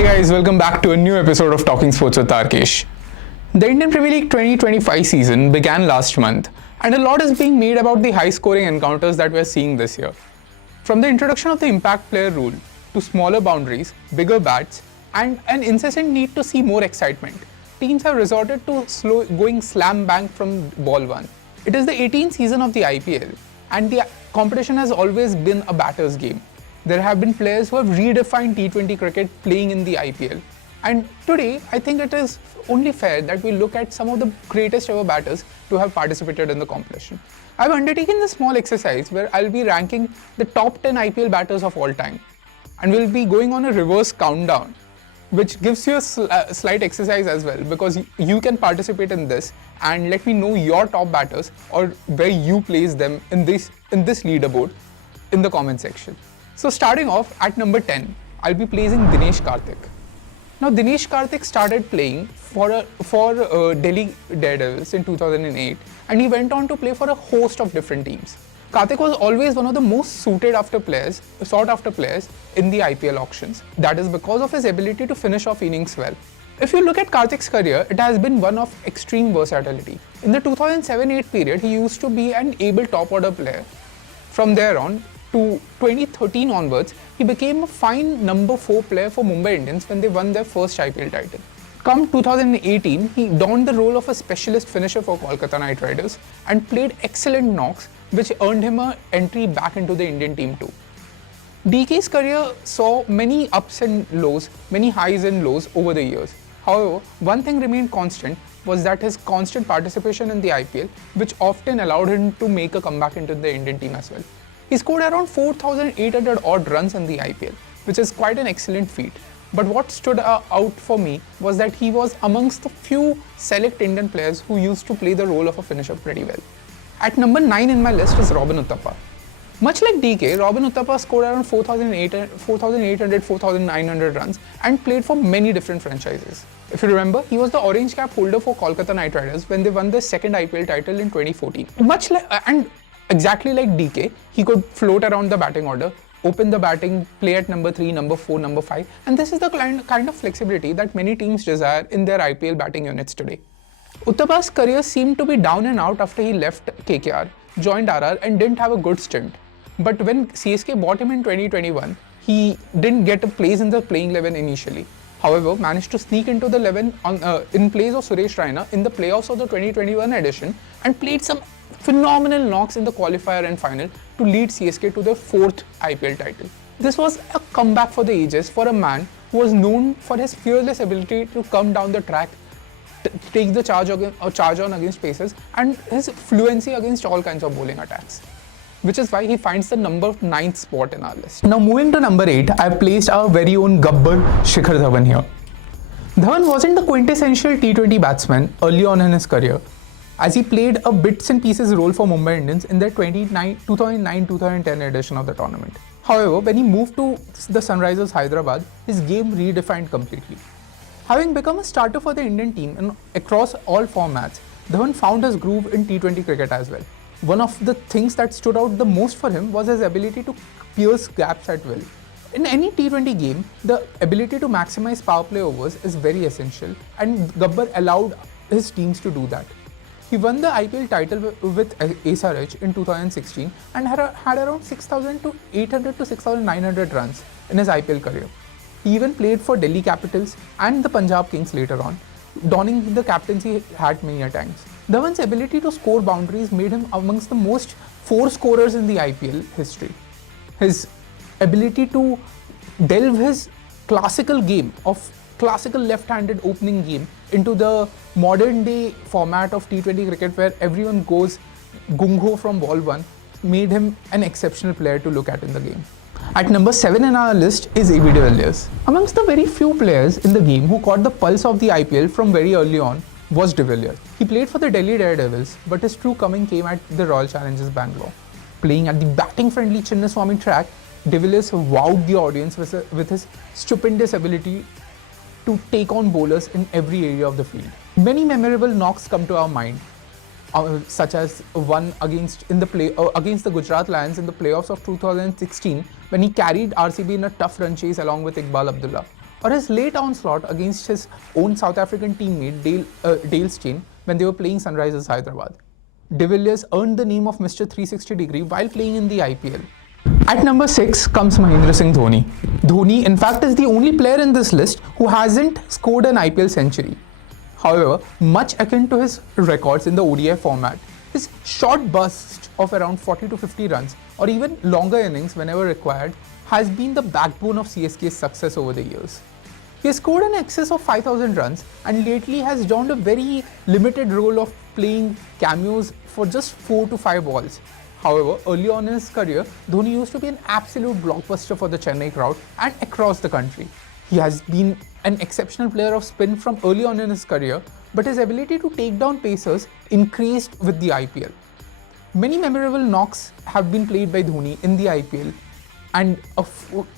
Hi guys, welcome back to a new episode of Talking Sports with Jhatarkesh. The Indian Premier League 2025 season began last month, and a lot is being made about the high-scoring encounters that we're seeing this year. From the introduction of the impact player rule to smaller boundaries, bigger bats, and an incessant need to see more excitement, teams have resorted to going slam bang from ball one. It is the 18th season of the IPL, and the competition has always been a batter's game. There have been players who have redefined T20 cricket playing in the IPL. And today, I think it is only fair that we look at some of the greatest ever batters to have participated in the competition. I've undertaken this small exercise where I'll be ranking the top 10 IPL batters of all time. And we'll be going on a reverse countdown, which gives you a slight exercise as well, because you can participate in this and let me know your top batters or where you place them in this leaderboard in the comment section. So starting off at number 10, I'll be placing Dinesh Karthik. Now Dinesh Karthik started playing for Delhi Daredevils in 2008, and he went on to play for a host of different teams. Karthik was always one of the most sought after players in the IPL auctions. That is because of his ability to finish off innings well. If you look at Karthik's career, it has been one of extreme versatility. In the 2007-8 period, he used to be an able top order player. From there on, to 2013 onwards, he became a fine number 4 player for Mumbai Indians when they won their first IPL title. Come 2018, he donned the role of a specialist finisher for Kolkata Knight Riders and played excellent knocks, which earned him an entry back into the Indian team too. DK's career saw many ups and lows, many highs and lows over the years. However, one thing remained constant was that his constant participation in the IPL, which often allowed him to make a comeback into the Indian team as well. He scored around 4,800 odd runs in the IPL, which is quite an excellent feat. But what stood out for me was that he was amongst the few select Indian players who used to play the role of a finisher pretty well. At number 9 in my list is Robin Uthappa. Much like DK, Robin Uthappa scored around 4,800, 4,900 runs and played for many different franchises. If you remember, he was the orange cap holder for Kolkata Knight Riders when they won their second IPL title in 2014. Exactly like DK, he could float around the batting order, open the batting, play at number 3, number 4, number 5, and this is the kind of flexibility that many teams desire in their IPL batting units today. Uthappa's career seemed to be down and out after he left KKR, joined RR and didn't have a good stint. But when CSK bought him in 2021, he didn't get a place in the playing 11 initially. However, managed to sneak into the 11 in place of Suresh Raina in the playoffs of the 2021 edition and played some phenomenal knocks in the qualifier and final to lead CSK to their 4th IPL title. This was a comeback for the ages for a man who was known for his fearless ability to come down the track, take the charge on against paces, and his fluency against all kinds of bowling attacks, which is why he finds the number 9th spot in our list. Now moving to number 8, I have placed our very own Gabbar Shikhar Dhawan here. Dhawan wasn't the quintessential T20 batsman early on in his career, as he played a bits and pieces role for Mumbai Indians in their 2009-2010 edition of the tournament. However, when he moved to the Sunrisers Hyderabad, his game redefined completely. Having become a starter for the Indian team and across all formats, Dhawan found his groove in T20 cricket as well. One of the things that stood out the most for him was his ability to pierce gaps at will. In any T20 game, the ability to maximize power play overs is very essential, and Gabbar allowed his teams to do that. He won the IPL title with SRH in 2016 and had around 6,800 to 6,900 runs in his IPL career. He even played for Delhi Capitals and the Punjab Kings later on, donning the captaincy hat many a times. Dhawan's ability to score boundaries made him amongst the most 4 scorers in the IPL history. His ability to delve his classical game of classical left-handed opening game into the modern day format of T20 cricket where everyone goes gung-ho from ball 1 made him an exceptional player to look at in the game. At number 7 in our list is AB de Villiers. Amongst the very few players in the game who caught the pulse of the IPL from very early on was de Villiers. He played for the Delhi Daredevils, but his true coming came at the Royal Challengers Bangalore. Playing at the batting-friendly Chinnaswamy track, de Villiers wowed the audience with his stupendous ability to take on bowlers in every area of the field. Many memorable knocks come to our mind, such as one against the Gujarat Lions in the playoffs of 2016 when he carried RCB in a tough run chase along with Iqbal Abdullah, or his late onslaught against his own South African teammate Dale Steyn when they were playing Sunrisers Hyderabad. De Villiers earned the name of Mr. 360-degree while playing in the IPL. At number 6 comes Mahendra Singh Dhoni. Dhoni, in fact, is the only player in this list who hasn't scored an IPL century. However, much akin to his records in the ODI format, his short bursts of around 40 to 50 runs or even longer innings whenever required has been the backbone of CSK's success over the years. He has scored in excess of 5,000 runs and lately has donned a very limited role of playing cameos for just 4 to 5 balls. However, early on in his career, Dhoni used to be an absolute blockbuster for the Chennai crowd and across the country. He has been an exceptional player of spin from early on in his career, but his ability to take down pacers increased with the IPL. Many memorable knocks have been played by Dhoni in the IPL, and a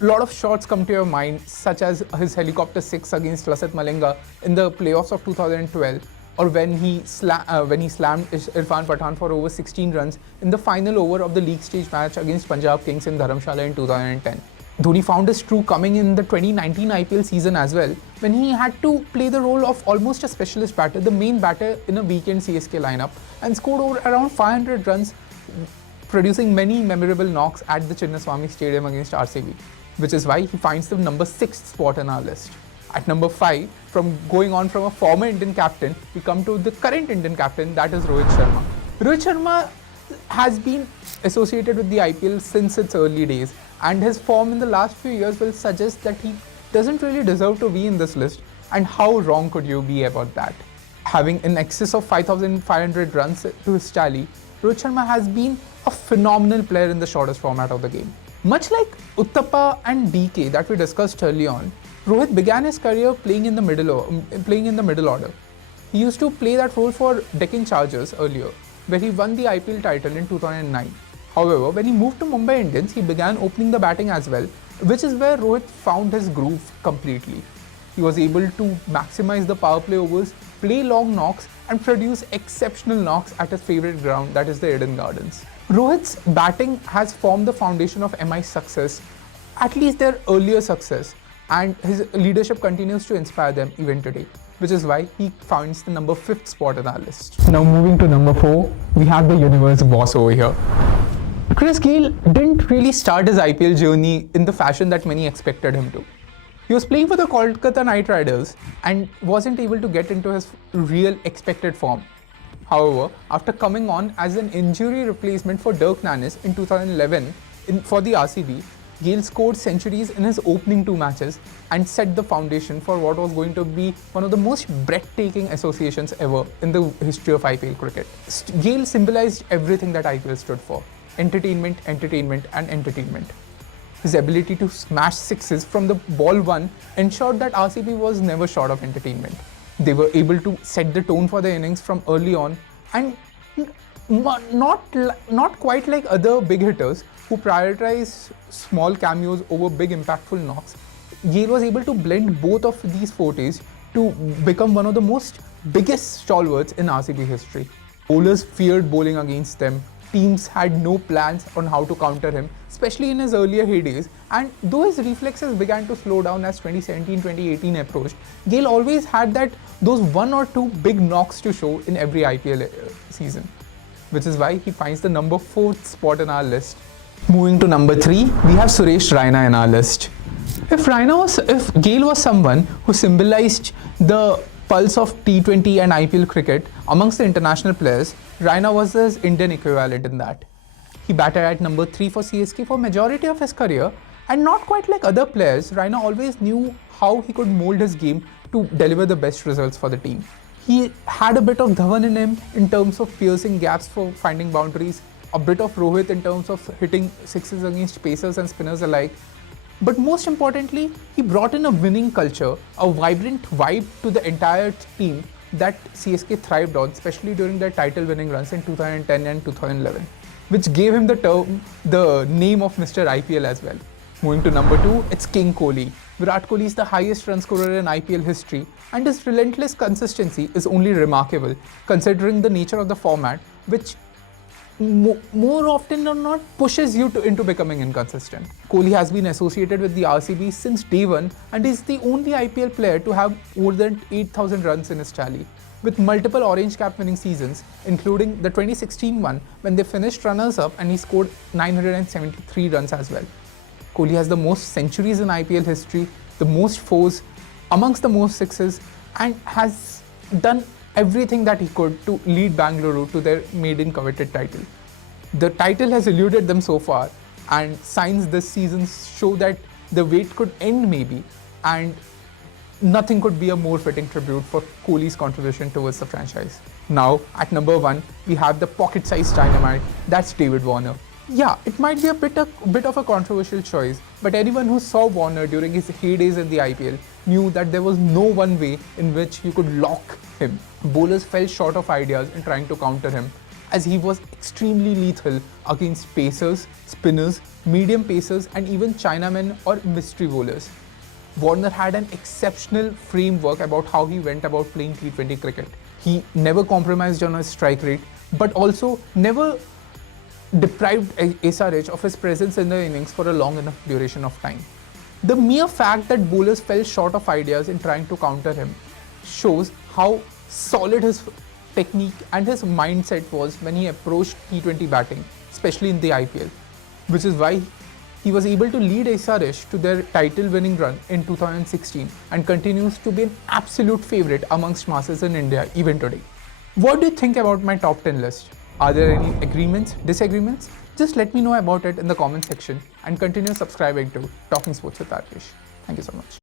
lot of shots come to your mind, such as his helicopter 6 against Lasith Malinga in the playoffs of 2012, or when he slammed Irfan Pathan for over 16 runs in the final over of the league stage match against Punjab Kings in Dharamshala in 2010. Dhoni found his true coming in the 2019 IPL season as well, when he had to play the role of almost a specialist batter, the main batter in a weekend CSK lineup, and scored over around 500 runs, producing many memorable knocks at the Chinnaswamy Stadium against RCB, which is why he finds the number 6th spot in our list. At number 5, from a former Indian captain, we come to the current Indian captain, that is Rohit Sharma. Rohit Sharma has been associated with the IPL since its early days, and his form in the last few years will suggest that he doesn't really deserve to be in this list, and how wrong could you be about that? Having in excess of 5,500 runs to his tally, Rohit Sharma has been a phenomenal player in the shortest format of the game. Much like Uttappa and DK that we discussed early on, Rohit began his career playing in the middle order. He used to play that role for Deccan Chargers earlier, where he won the IPL title in 2009. However, when he moved to Mumbai Indians, he began opening the batting as well, which is where Rohit found his groove completely. He was able to maximize the power play overs, play long knocks, and produce exceptional knocks at his favourite ground, that is the Eden Gardens. Rohit's batting has formed the foundation of MI's success, at least their earlier success, and his leadership continues to inspire them even today, which is why he finds the number 5th spot in our list. Now moving to number 4, we have the universe boss over here. Chris Gayle didn't really start his IPL journey in the fashion that many expected him to. He was playing for the Kolkata Knight Riders and wasn't able to get into his real expected form. However, after coming on as an injury replacement for Dirk Nannes in 2011 for the RCB, Gayle scored centuries in his opening 2 matches and set the foundation for what was going to be one of the most breathtaking associations ever in the history of IPL cricket. Gayle symbolized everything that IPL stood for: entertainment, entertainment, and entertainment. His ability to smash sixes from the ball 1 ensured that RCB was never short of entertainment. They were able to set the tone for the innings from early on, and not quite like other big hitters who prioritize small cameos over big impactful knocks. Gayle was able to blend both of these fortes to become one of the biggest stalwarts in RCB history. Bowlers feared bowling against them. Teams had no plans on how to counter him, especially in his earlier heydays, and though his reflexes began to slow down as 2017-2018 approached, Gayle always had those 1 or 2 big knocks to show in every IPL season, which is why he finds the number 4th spot in our list. Moving to number 3, we have Suresh Raina in our list. If Gayle was someone who symbolized the pulse of T20 and IPL cricket amongst the international players, Raina was his Indian equivalent in that. He batted at number 3 for CSK for majority of his career, and not quite like other players, Raina always knew how he could mold his game to deliver the best results for the team. He had a bit of Dhawan in him in terms of piercing gaps for finding boundaries, a bit of Rohit in terms of hitting sixes against pacers and spinners alike. But most importantly, he brought in a winning culture, a vibrant vibe to the entire team that CSK thrived on, especially during their title-winning runs in 2010 and 2011, which gave him the name of Mr. IPL as well. Moving to number 2, it's King Kohli. Virat Kohli is the highest run scorer in IPL history, and his relentless consistency is only remarkable considering the nature of the format, which more often than not pushes you into becoming inconsistent. Kohli has been associated with the RCB since day one and is the only IPL player to have more than 8,000 runs in his tally, with multiple orange cap winning seasons, including the 2016 one when they finished runners up and he scored 973 runs as well. Kohli has the most centuries in IPL history, the most fours, amongst the most sixes, and has done everything that he could to lead Bangalore to their maiden coveted title. The title has eluded them so far, and signs this season show that the wait could end maybe, and nothing could be a more fitting tribute for Kohli's contribution towards the franchise. Now, at number 1, we have the pocket-sized dynamite, that's David Warner. Yeah, it might be a bit of a controversial choice, but anyone who saw Warner during his heydays in the IPL knew that there was no one way in which you could lock him. Bowlers fell short of ideas in trying to counter him, as he was extremely lethal against pacers, spinners, medium pacers, and even Chinamen or mystery bowlers. Warner had an exceptional framework about how he went about playing T20 cricket. He never compromised on his strike rate, but also never deprived SRH of his presence in the innings for a long enough duration of time. The mere fact that bowlers fell short of ideas in trying to counter him shows how solid his technique and his mindset was when he approached T20 batting, especially in the IPL, which is why he was able to lead SRH to their title-winning run in 2016 and continues to be an absolute favourite amongst masses in India even today. What do you think about my top 10 list? Are there any agreements, disagreements? Just let me know about it in the comment section and continue subscribing to Talking Sports with Tarkesh. Thank you so much.